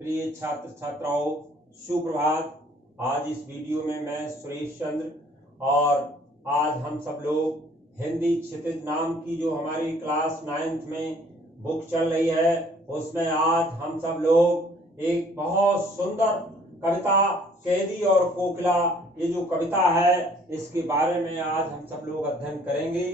प्रिय छात्र छात्राओं, सुप्रभात। आज इस वीडियो में मैं सुरेश चंद्र और आज हम सब लोग हिंदी क्षितिज नाम की जो हमारी क्लास 9th में बुक चल रही है उसमें आज हम सब लोग एक बहुत सुंदर कविता कैदी और कोकिला, ये जो कविता है इसके बारे में आज हम सब लोग अध्ययन करेंगे।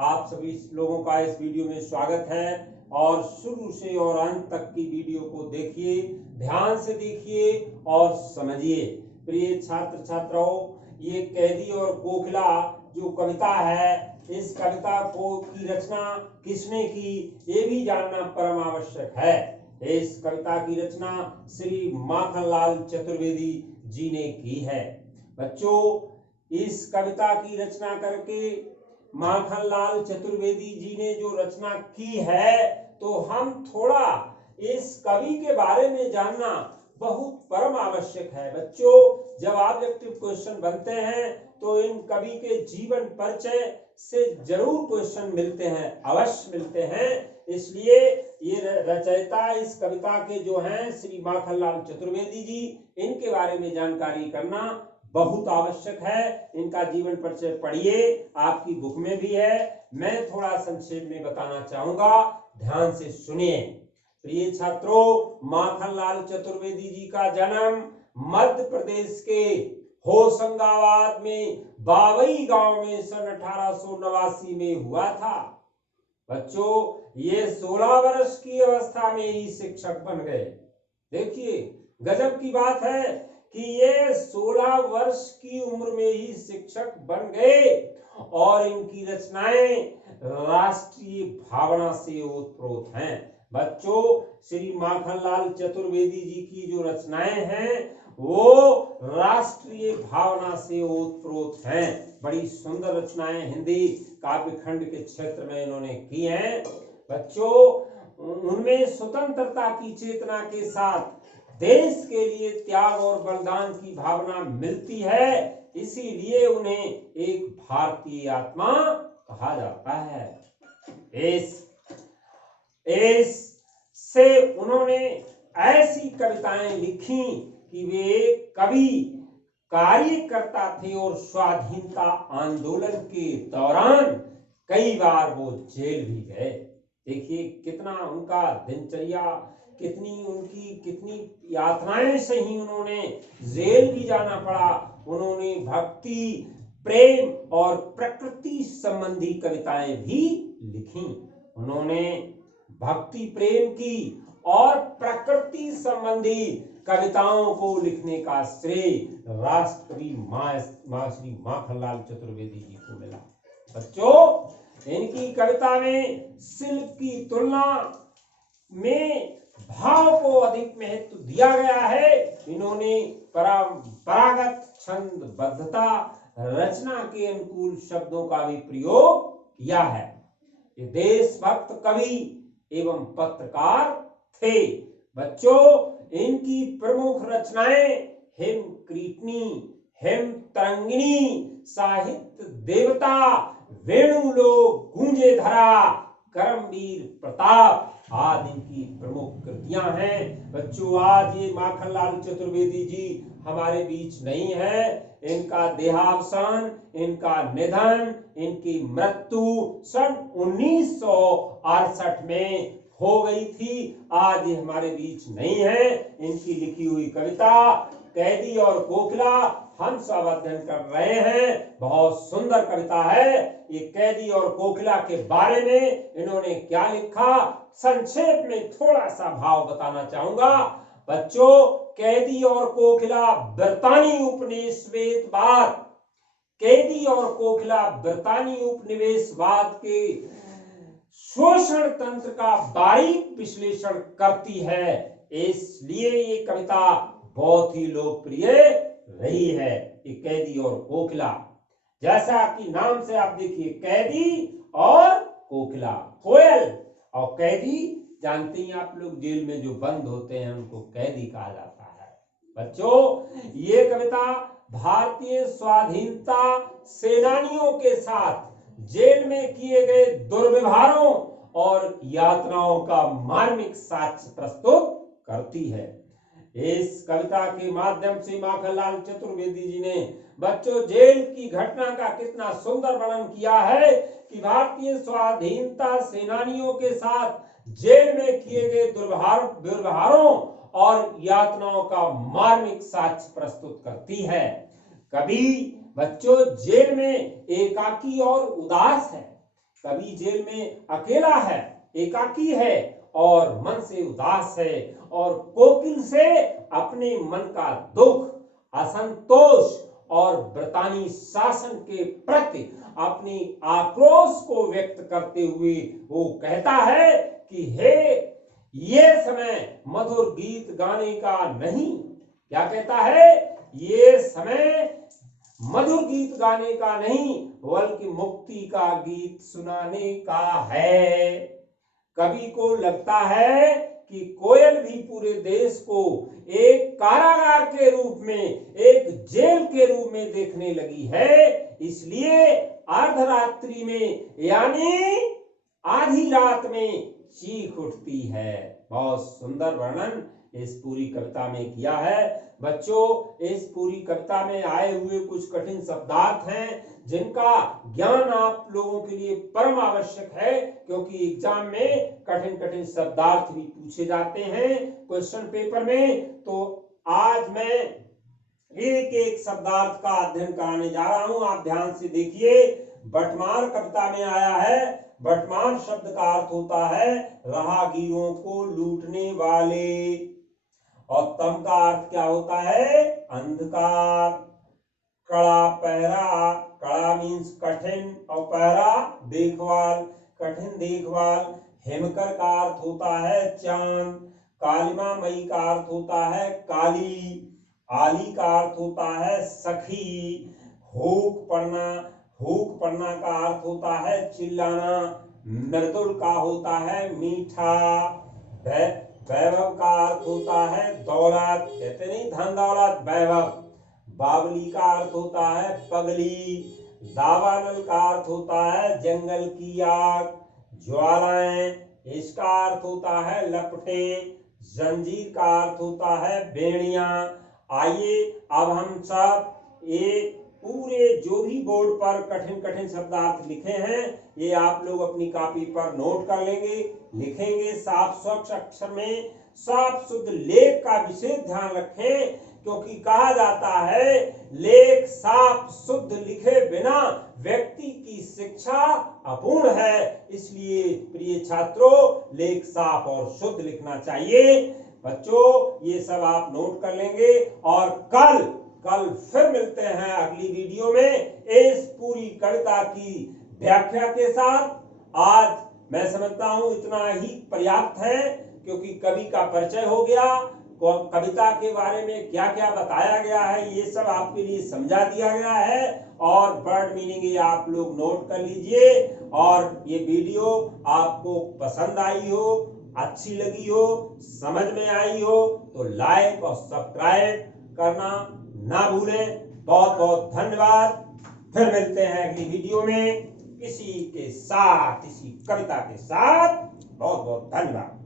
आप सभी लोगों का इस वीडियो में स्वागत है और शुरू से और अंत तक की वीडियो को देखिए, ध्यान से देखिए और समझिए। प्रिय छात्र छात्राओं, ये कैदी और कोकिला जो कविता है, इस कविता को की रचना किसने की ये भी जानना परम आवश्यक है। इस कविता की रचना श्री माखनलाल चतुर्वेदी जी ने की है। बच्चों, इस कविता की रचना करके माखनलाल चतुर्वेदी जी ने जो रचना की है, तो हम थोड़ा इस कवि के बारे में जानना बहुत परम आवश्यक है। बच्चों, जब ऑब्जेक्टिव क्वेश्चन बनते हैं तो इन कवि के जीवन परिचय से जरूर क्वेश्चन मिलते हैं, अवश्य मिलते हैं। इसलिए ये रचयिता इस कविता के जो हैं श्री माखनलाल चतुर्वेदी जी, इनके बारे में जानकारी करना बहुत आवश्यक है। इनका जीवन परिचय पढ़िए, आपकी बुक में भी है। मैं थोड़ा संक्षेप में बताना चाहूंगा, ध्यान से सुनिए। प्रिय छात्रों, माखनलाल चतुर्वेदी जी का जन्म मध्य प्रदेश के होशंगाबाद में बावई गांव में सन 1889 में हुआ था। बच्चों, ये 16 वर्ष की अवस्था में ही शिक्षक बन गए। देखिए, गजब की बात है कि ये 16 वर्ष की उम्र में ही शिक्षक बन गए और इनकी रचनाएं राष्ट्रीय भावना से ओतप्रोत हैं। बच्चों, श्री माखनलाल चतुर्वेदी जी की जो रचनाएं हैं वो राष्ट्रीय भावना से ओतप्रोत हैं। बड़ी सुंदर रचनाएं हिंदी काव्य खंड के क्षेत्र में इन्होंने की हैं। बच्चों, उनमें स्वतंत्रता की चेतना के साथ देश के लिए त्याग और बलिदान की भावना मिलती है, इसीलिए उन्हें एक भारतीय आत्मा कहा जाता है। इससे उन्होंने ऐसी कविताएं लिखी कि वे एक कवि कार्यकर्ता थे और स्वाधीनता आंदोलन के दौरान कई बार वो जेल भी गए। देखिए कितना उनका दिनचर्या, कितनी यातनाएं सही, उन्होंने जेल भी जाना पड़ा। उन्होंने भक्ति, प्रेम और प्रकृति संबंधी कविताएं भी लिखी। उन्होंने भक्ति, प्रेम की और प्रकृति संबंधी कविताओं को लिखने का श्रेय राष्ट्रकवि श्री माखनलाल चतुर्वेदी जी को मिला। बच्चों, इनकी कविता में शिल्प की तुलना में भाव को अधिक महत्व दिया गया है। इन्होंने परंपरागत छंदबद्धता, रचना के अनुकूल शब्दों का भी प्रयोग किया है। ये देशभक्त कवि एवं पत्रकार थे। बच्चों, इनकी प्रमुख रचनाएं हिम कीर्तनी, हिम तरंगिणी, साहित्य देवता, वेणुलोक, गूंजे धरा, करमवीर प्रताप आदि इनकी प्रमुख कृतियां हैं। बच्चों, आज ये माखनलाल चतुर्वेदी जी हमारे बीच नहीं है। इनका देहावसान, इनका निधन, इनकी मृत्यु सन 1968 में हो गई थी। आज ये हमारे बीच नहीं है। इनकी लिखी हुई कविता कैदी और कोकिला हम सब अध्ययन कर रहे हैं। बहुत सुंदर कविता है। ये कैदी और कोकिला के बारे में इन्होंने क्या लिखा, संक्षेप में थोड़ा सा भाव बताना चाहूंगा। बच्चों, कैदी और कोकिला ब्रितानी उपनिवेशवाद, कैदी और कोकिला ब्रितानी उपनिवेशवाद के शोषण तंत्र का बारीक विश्लेषण करती है, इसलिए ये कविता बहुत ही लोकप्रिय रही है। ये कैदी और कोकिला, जैसा कि नाम से आप देखिए, कैदी और कोकिला, कोयल और कैदी, जानते हैं आप लोग, जेल में जो बंद होते हैं उनको कैदी कहा जाता है। बच्चों, ये कविता भारतीय स्वाधीनता सेनानियों के साथ जेल में किए गए दुर्व्यवहारों और यातनाओं का मार्मिक साक्ष्य प्रस्तुत करती है। इस कविता के माध्यम से माखनलाल चतुर्वेदी जी ने बच्चों जेल की घटना का कितना सुंदर वर्णन किया है कि भारतीय स्वाधीनता सेनानियों के साथ जेल में किए गए दुर्व्यवहारों और यातनाओं का मार्मिक साक्ष्य प्रस्तुत करती है। कभी बच्चों जेल में एकाकी और उदास है, कभी जेल में अकेला है, एकाकी है और मन से उदास है और कोकिल से अपने मन का दुख, असंतोष और ब्रितानी शासन के प्रति अपनी आक्रोश को व्यक्त करते हुए वो कहता है कि हे ये समय मधुर गीत गाने का नहीं, क्या कहता है, ये समय मधुर गीत गाने का नहीं बल्कि मुक्ति का गीत सुनाने का है। कवि को लगता है कि कोयल भी पूरे देश को एक कारागार के रूप में, एक जेल के रूप में देखने लगी है, इसलिए अर्धरात्रि में यानी आधी रात में चीख उठती है। बहुत सुंदर वर्णन इस पूरी कविता में किया है। बच्चों इस पूरी कविता में आए हुए कुछ कठिन शब्दार्थ हैं जिनका ज्ञान आप लोगों के लिए परम आवश्यक है, क्योंकि एग्जाम में कठिन कठिन शब्दार्थ भी पूछे जाते हैं क्वेश्चन पेपर में। तो आज मैं एक एक शब्दार्थ का अध्ययन कराने जा रहा हूं, आप ध्यान से देखिए। बटमार कविता में आया है, बटमार शब्द का अर्थ होता है राहगीरों को लूटने वाले, और तम का अर्थ क्या होता है, अंधकार। कड़ा पहरा, कड़ा मीन्स कठिन और पहरा देखभाल, कठिन देखभाल। हेमकर का अर्थ होता है चांद, कालिमा मई का अर्थ होता है काली, आली का अर्थ होता है सखी, हुक पढ़ना, हुक पढ़ना का अर्थ होता है चिल्लाना, मृदुल का होता है मीठा, वैभव का अर्थ होता है दौलत, कहते नहीं धन दौलत, वैभव। बावली का अर्थ होता है पगली, दावानल का अर्थ होता है जंगल की आग, ज्वालाएं इसका अर्थ होता है लपटे, जंजीर का अर्थ होता है बेड़ियां। आइए अब हम सब एक पूरे जो भी बोर्ड पर कठिन कठिन शब्दार्थ लिखे हैं ये आप लोग अपनी कॉपी पर नोट कर लेंगे, लिखेंगे साफ स्वच्छ अक्षर में, साफ शुद्ध लेख का विशेष ध्यान रखें, क्योंकि कहा जाता है लेख साफ शुद्ध लिखे बिना व्यक्ति की शिक्षा अपूर्ण है। इसलिए प्रिय छात्रों लेख साफ और शुद्ध लिखना चाहिए। बच्चों ये सब आप नोट कर लेंगे और कल फिर मिलते हैं अगली वीडियो में इस पूरी कविता की व्याख्या के साथ। आज मैं समझता हूं इतना ही पर्याप्त है, क्योंकि कवि का परिचय हो गया, कविता के बारे में क्या क्या बताया गया है ये सब आपके लिए समझा दिया गया है, और वर्ड मीनिंग ये आप लोग नोट कर लीजिए। और ये वीडियो आपको पसंद आई हो, अच्छी लगी हो, समझ में आई हो तो लाइक और सब्सक्राइब करना ना भूलें। बहुत बहुत धन्यवाद। फिर मिलते हैं अगली वीडियो में किसी के साथ, किसी कविता के साथ। बहुत बहुत धन्यवाद।